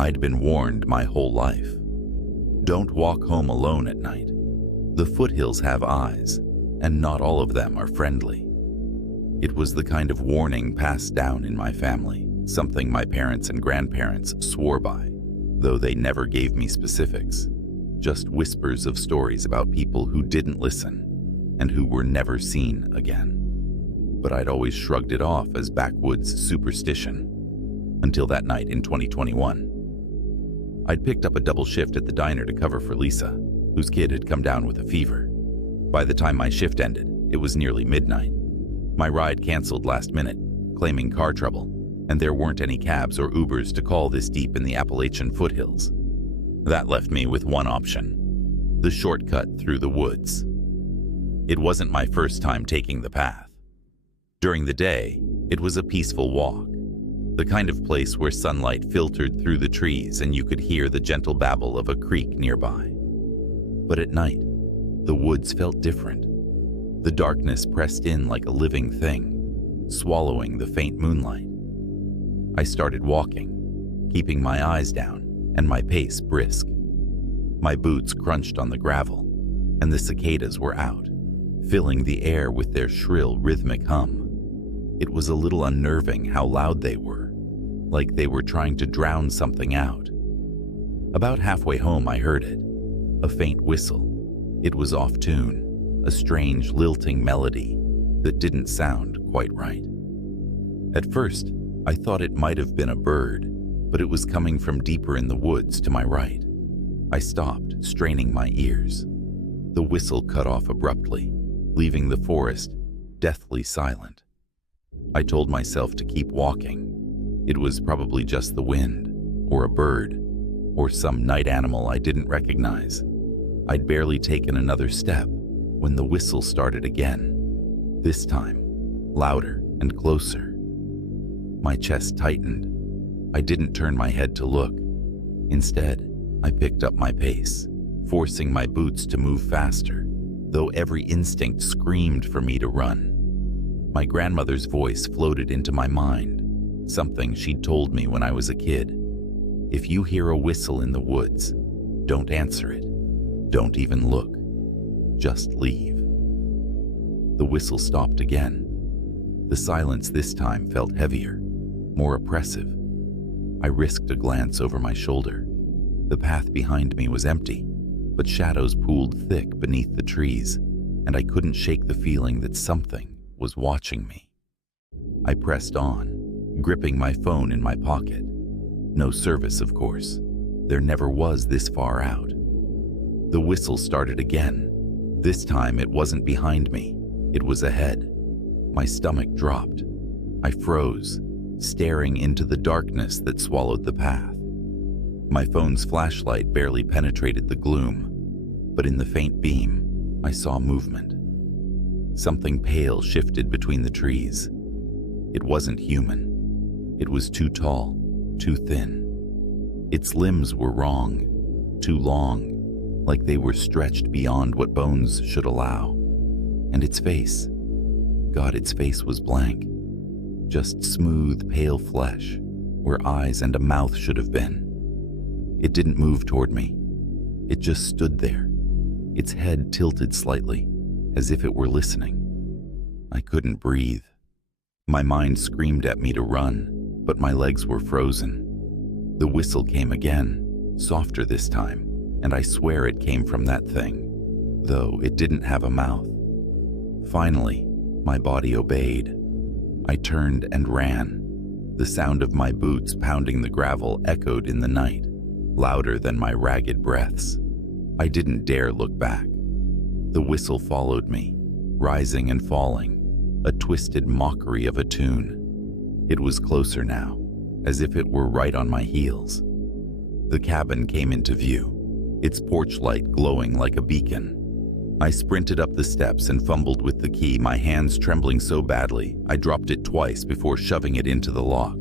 I'd been warned my whole life. Don't walk home alone at night. The foothills have eyes, and not all of them are friendly. It was the kind of warning passed down in my family, something my parents and grandparents swore by, though they never gave me specifics, just whispers of stories about people who didn't listen and who were never seen again. But I'd always shrugged it off as backwoods superstition, until that night in 2021. I'd picked up a double shift at the diner to cover for Lisa, whose kid had come down with a fever. By the time my shift ended, it was nearly midnight. My ride canceled last minute, claiming car trouble, and there weren't any cabs or Ubers to call this deep in the Appalachian foothills. That left me with one option: the shortcut through the woods. It wasn't my first time taking the path. During the day, it was a peaceful walk, the kind of place where sunlight filtered through the trees and you could hear the gentle babble of a creek nearby. But at night, the woods felt different. The darkness pressed in like a living thing, swallowing the faint moonlight. I started walking, keeping my eyes down and my pace brisk. My boots crunched on the gravel, and the cicadas were out, filling the air with their shrill, rhythmic hum. It was a little unnerving how loud they were, like they were trying to drown something out. About halfway home, I heard it, a faint whistle. It was off tune, a strange, lilting melody that didn't sound quite right. At first, I thought it might have been a bird, but it was coming from deeper in the woods to my right. I stopped, straining my ears. The whistle cut off abruptly, leaving the forest deathly silent. I told myself to keep walking. It was probably just the wind, or a bird, or some night animal I didn't recognize. I'd barely taken another step when the whistle started again, this time louder and closer. My chest tightened. I didn't turn my head to look. Instead, I picked up my pace, forcing my boots to move faster, though every instinct screamed for me to run. My grandmother's voice floated into my mind, something she'd told me when I was a kid. If you hear a whistle in the woods, don't answer it. Don't even look. Just leave. The whistle stopped again. The silence this time felt heavier, more oppressive. I risked a glance over my shoulder. The path behind me was empty, but shadows pooled thick beneath the trees, and I couldn't shake the feeling that something was watching me. I pressed on, gripping my phone in my pocket. No service, of course. There never was this far out. The whistle started again. This time it wasn't behind me. It was ahead. My stomach dropped. I froze, staring into the darkness that swallowed the path. My phone's flashlight barely penetrated the gloom, but in the faint beam, I saw movement. Something pale shifted between the trees. It wasn't human. It was too tall, too thin. Its limbs were wrong, too long, like they were stretched beyond what bones should allow. And its face, God, its face was blank. Just smooth, pale flesh, where eyes and a mouth should have been. It didn't move toward me. It just stood there, its head tilted slightly, as if it were listening. I couldn't breathe. My mind screamed at me to run, but my legs were frozen. The whistle came again, softer this time, and I swear it came from that thing, though it didn't have a mouth. Finally, my body obeyed. I turned and ran. The sound of my boots pounding the gravel echoed in the night, louder than my ragged breaths. I didn't dare look back. The whistle followed me, rising and falling, a twisted mockery of a tune. It was closer now, as if it were right on my heels. The cabin came into view, its porch light glowing like a beacon. I sprinted up the steps and fumbled with the key, my hands trembling so badly I dropped it twice before shoving it into the lock.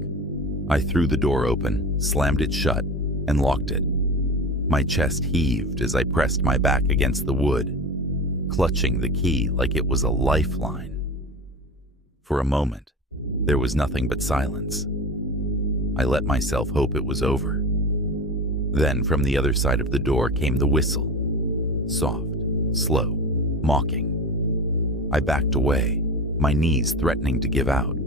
I threw the door open, slammed it shut, and locked it. My chest heaved as I pressed my back against the wood, clutching the key like it was a lifeline. For a moment, there was nothing but silence. I let myself hope it was over, Then from the other side of the door came the whistle. Soft, slow, mocking. I backed away, my knees threatening to give out.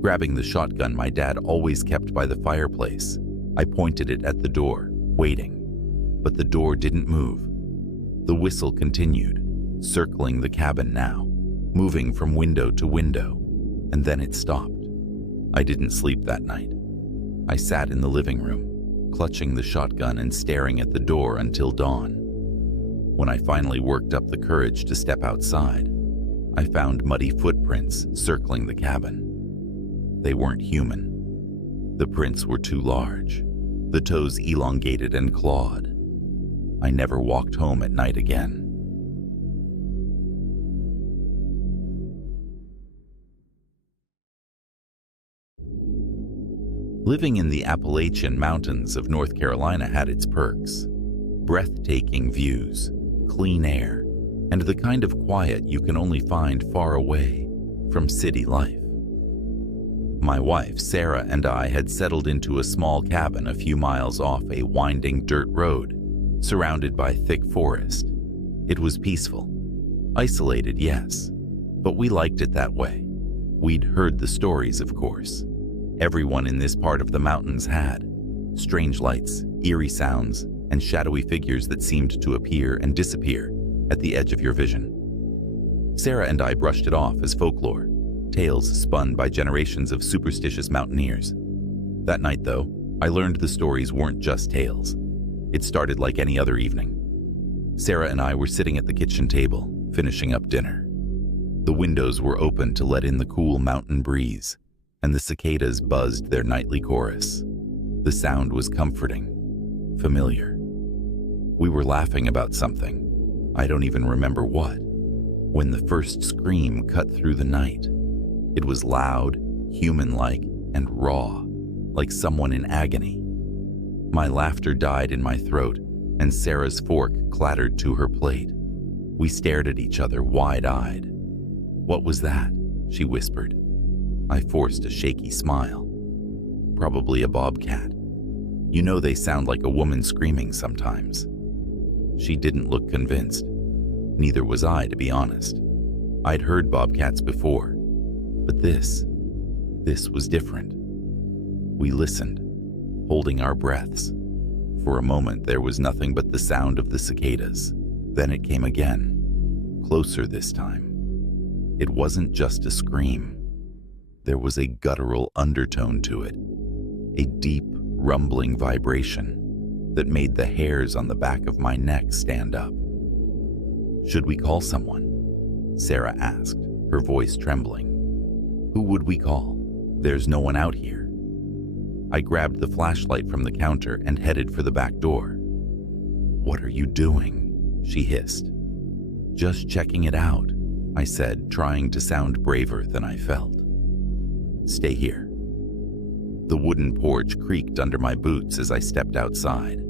Grabbing the shotgun my dad always kept by the fireplace, I pointed it at the door, waiting. But the door didn't move. The whistle continued, circling the cabin now, moving from window to window, and then it stopped. I didn't sleep that night. I sat in the living room, clutching the shotgun and staring at the door until dawn. When I finally worked up the courage to step outside, I found muddy footprints circling the cabin. They weren't human. The prints were too large, the toes elongated and clawed. I never walked home at night again. Living in the Appalachian Mountains of North Carolina had its perks. Breathtaking views, clean air, and the kind of quiet you can only find far away from city life. My wife, Sarah, and I had settled into a small cabin a few miles off a winding dirt road, surrounded by thick forest. It was peaceful. Isolated, yes, but we liked it that way. We'd heard the stories, of course. Everyone in this part of the mountains had. Strange lights, eerie sounds, and shadowy figures that seemed to appear and disappear at the edge of your vision. Sarah and I brushed it off as folklore, tales spun by generations of superstitious mountaineers. That night, though, I learned the stories weren't just tales. It started like any other evening. Sarah and I were sitting at the kitchen table, finishing up dinner. The windows were open to let in the cool mountain breeze, and the cicadas buzzed their nightly chorus. The sound was comforting, familiar. We were laughing about something. I don't even remember what. When the first scream cut through the night, it was loud, human-like, and raw, like someone in agony. My laughter died in my throat, and Sarah's fork clattered to her plate. We stared at each other wide-eyed. "What was that?" she whispered. I forced a shaky smile. "Probably a bobcat. You know they sound like a woman screaming sometimes." She didn't look convinced. Neither was I, to be honest. I'd heard bobcats before, but this was different. We listened, holding our breaths. For a moment there was nothing but the sound of the cicadas. Then it came again, closer this time. It wasn't just a scream. There was a guttural undertone to it, a deep, rumbling vibration that made the hairs on the back of my neck stand up. "Should we call someone?" Sarah asked, her voice trembling. "Who would we call? There's no one out here." I grabbed the flashlight from the counter and headed for the back door. "What are you doing?" she hissed. "Just checking it out," I said, trying to sound braver than I felt. "Stay here." The wooden porch creaked under my boots as I stepped outside.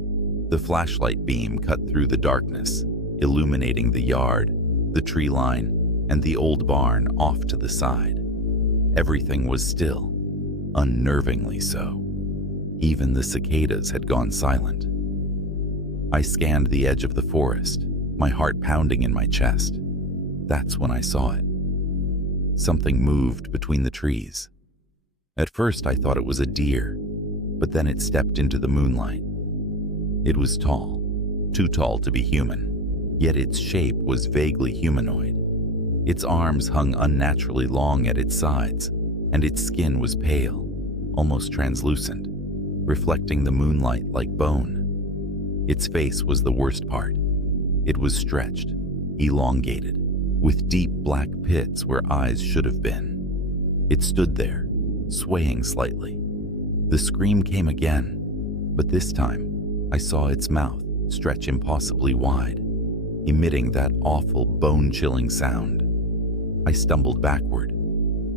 The flashlight beam cut through the darkness, illuminating the yard, the tree line, and the old barn off to the side. Everything was still, unnervingly so. Even the cicadas had gone silent. I scanned the edge of the forest, my heart pounding in my chest. That's when I saw it. Something moved between the trees. At first I thought it was a deer, but then it stepped into the moonlight. It was tall, too tall to be human, yet its shape was vaguely humanoid. Its arms hung unnaturally long at its sides, and its skin was pale, almost translucent, reflecting the moonlight like bone. Its face was the worst part. It was stretched, elongated, with deep black pits where eyes should have been. It stood there, swaying slightly. The scream came again, but this time I saw its mouth stretch impossibly wide, emitting that awful bone-chilling sound. I stumbled backward,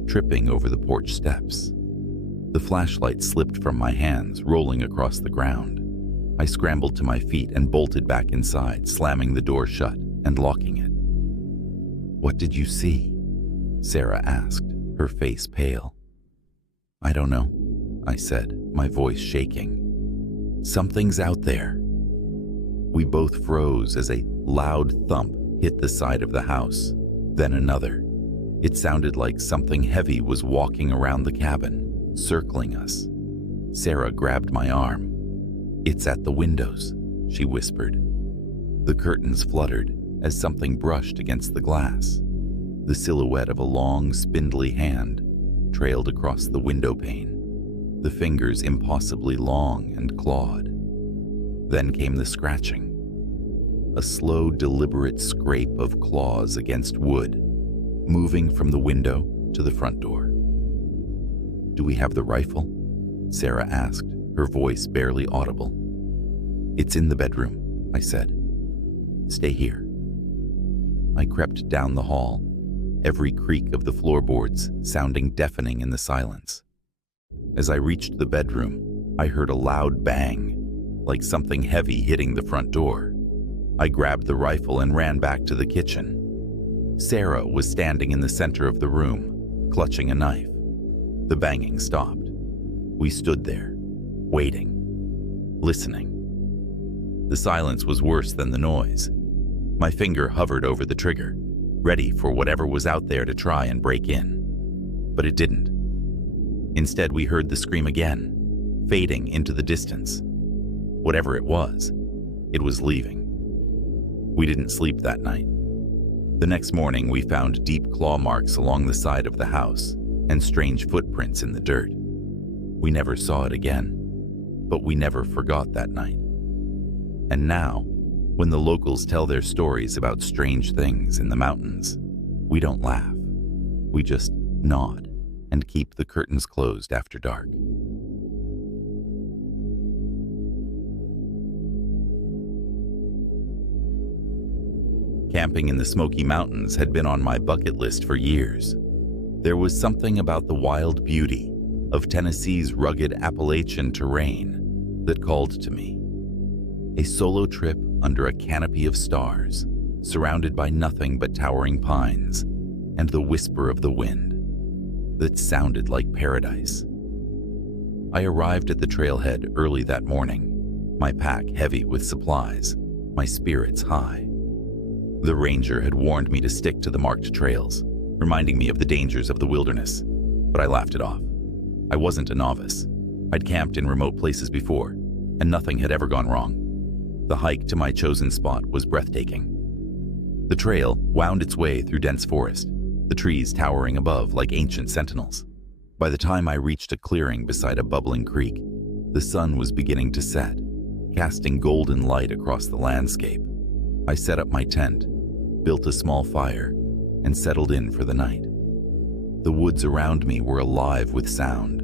tripping over the porch steps. The flashlight slipped from my hands, rolling across the ground. I scrambled to my feet and bolted back inside, slamming the door shut and locking it. "What did you see?" Sarah asked, her face pale. "I don't know," I said, my voice shaking. "Something's out there." We both froze as a loud thump hit the side of the house, then another. It sounded like something heavy was walking around the cabin, circling us. Sarah grabbed my arm. "It's at the windows," she whispered. The curtains fluttered as something brushed against the glass. The silhouette of a long, spindly hand trailed across the window pane, the fingers impossibly long and clawed. Then came the scratching, a slow, deliberate scrape of claws against wood, moving from the window to the front door. "Do we have the rifle?" Sarah asked, her voice barely audible. "It's in the bedroom," I said. "Stay here." I crept down the hall, every creak of the floorboards sounding deafening in the silence. As I reached the bedroom, I heard a loud bang, like something heavy hitting the front door. I grabbed the rifle and ran back to the kitchen. Sarah was standing in the center of the room, clutching a knife. The banging stopped. We stood there, waiting, listening. The silence was worse than the noise. My finger hovered over the trigger, ready for whatever was out there to try and break in. But it didn't. Instead, we heard the scream again, fading into the distance. Whatever it was leaving. We didn't sleep that night. The next morning, we found deep claw marks along the side of the house and strange footprints in the dirt. We never saw it again, but we never forgot that night. And now, when the locals tell their stories about strange things in the mountains, we don't laugh. We just nod and keep the curtains closed after dark. Camping in the Smoky Mountains had been on my bucket list for years. There was something about the wild beauty of Tennessee's rugged Appalachian terrain that called to me. A solo trip under a canopy of stars, surrounded by nothing but towering pines and the whisper of the wind that sounded like paradise. I arrived at the trailhead early that morning, my pack heavy with supplies, my spirits high. The ranger had warned me to stick to the marked trails, reminding me of the dangers of the wilderness, but I laughed it off. I wasn't a novice. I'd camped in remote places before, and nothing had ever gone wrong. The hike to my chosen spot was breathtaking. The trail wound its way through dense forest, the trees towering above like ancient sentinels. By the time I reached a clearing beside a bubbling creek, the sun was beginning to set, casting golden light across the landscape. I set up my tent, built a small fire, and settled in for the night. The woods around me were alive with sound,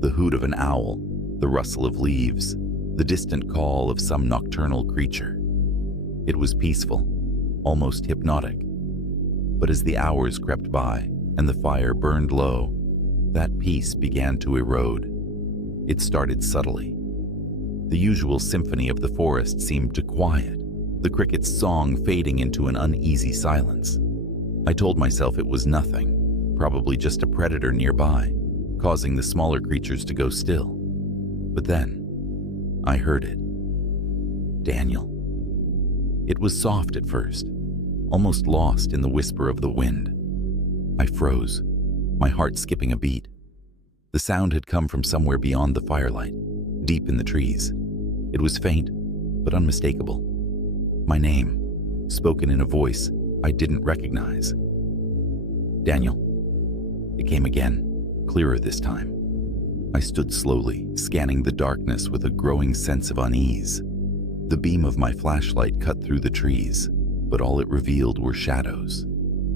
the hoot of an owl, the rustle of leaves, the distant call of some nocturnal creature. It was peaceful, almost hypnotic. But as the hours crept by and the fire burned low, that peace began to erode. It started subtly. The usual symphony of the forest seemed to quiet, the cricket's song fading into an uneasy silence. I told myself it was nothing, probably just a predator nearby, causing the smaller creatures to go still. But then, I heard it. Daniel. It was soft at first, almost lost in the whisper of the wind. I froze, my heart skipping a beat. The sound had come from somewhere beyond the firelight, deep in the trees. It was faint, but unmistakable. My name, spoken in a voice I didn't recognize. Daniel. It came again, clearer this time. I stood slowly, scanning the darkness with a growing sense of unease. The beam of my flashlight cut through the trees, but all it revealed were shadows.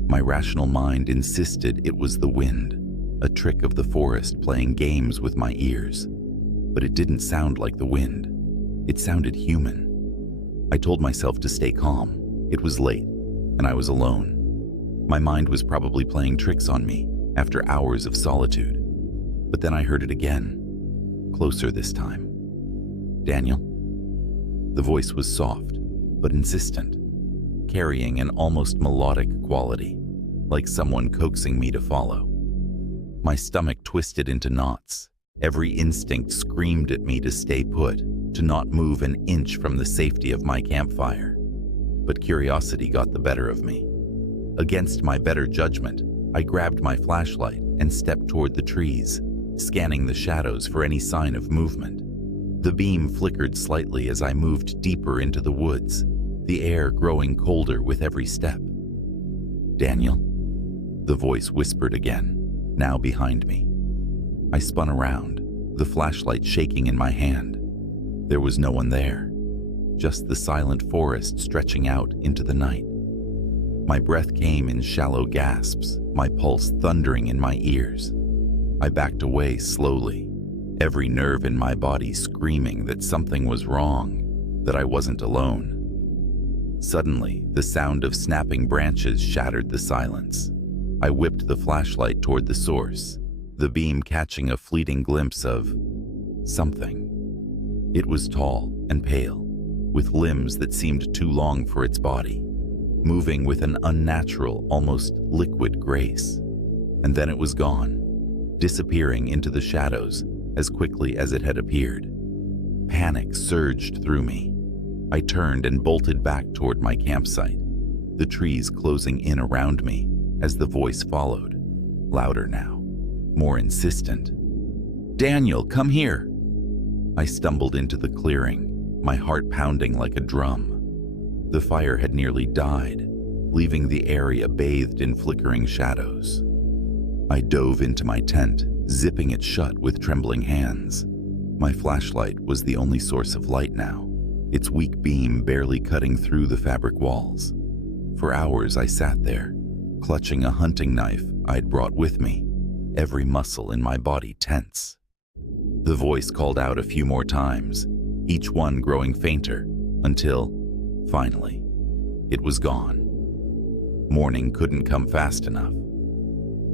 My rational mind insisted it was the wind, a trick of the forest playing games with my ears. But it didn't sound like the wind. It sounded human. I told myself to stay calm. It was late, and I was alone. My mind was probably playing tricks on me after hours of solitude. But then I heard it again, closer this time. Daniel. The voice was soft, but insistent, carrying an almost melodic quality, like someone coaxing me to follow. My stomach twisted into knots. Every instinct screamed at me to stay put, to not move an inch from the safety of my campfire. But curiosity got the better of me. Against my better judgment, I grabbed my flashlight and stepped toward the trees, scanning the shadows for any sign of movement. The beam flickered slightly as I moved deeper into the woods, the air growing colder with every step. "Daniel?" The voice whispered again, now behind me. I spun around, the flashlight shaking in my hand. There was no one there, just the silent forest stretching out into the night. My breath came in shallow gasps, my pulse thundering in my ears. I backed away slowly, every nerve in my body screaming that something was wrong, that I wasn't alone. Suddenly, the sound of snapping branches shattered the silence. I whipped the flashlight toward the source, the beam catching a fleeting glimpse of something. It was tall and pale, with limbs that seemed too long for its body, moving with an unnatural, almost liquid grace. And then it was gone, disappearing into the shadows as quickly as it had appeared. Panic surged through me. I turned and bolted back toward my campsite, the trees closing in around me as the voice followed, louder now, more insistent. "Daniel, come here!" I stumbled into the clearing, my heart pounding like a drum. The fire had nearly died, leaving the area bathed in flickering shadows. I dove into my tent, zipping it shut with trembling hands. My flashlight was the only source of light now, its weak beam barely cutting through the fabric walls. For hours I sat there, clutching a hunting knife I'd brought with me, every muscle in my body tense. The voice called out a few more times, each one growing fainter, until, finally, it was gone. Morning couldn't come fast enough.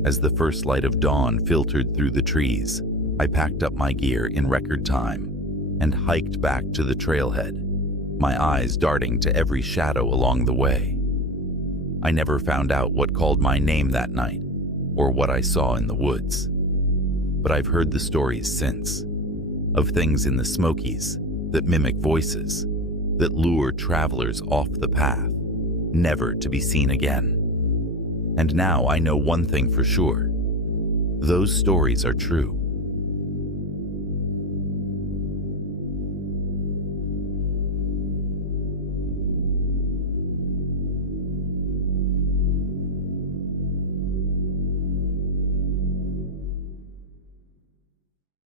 As the first light of dawn filtered through the trees, I packed up my gear in record time and hiked back to the trailhead, my eyes darting to every shadow along the way. I never found out what called my name that night, or what I saw in the woods. But I've heard the stories since, of things in the Smokies that mimic voices, that lure travelers off the path, never to be seen again. And now I know one thing for sure. Those stories are true.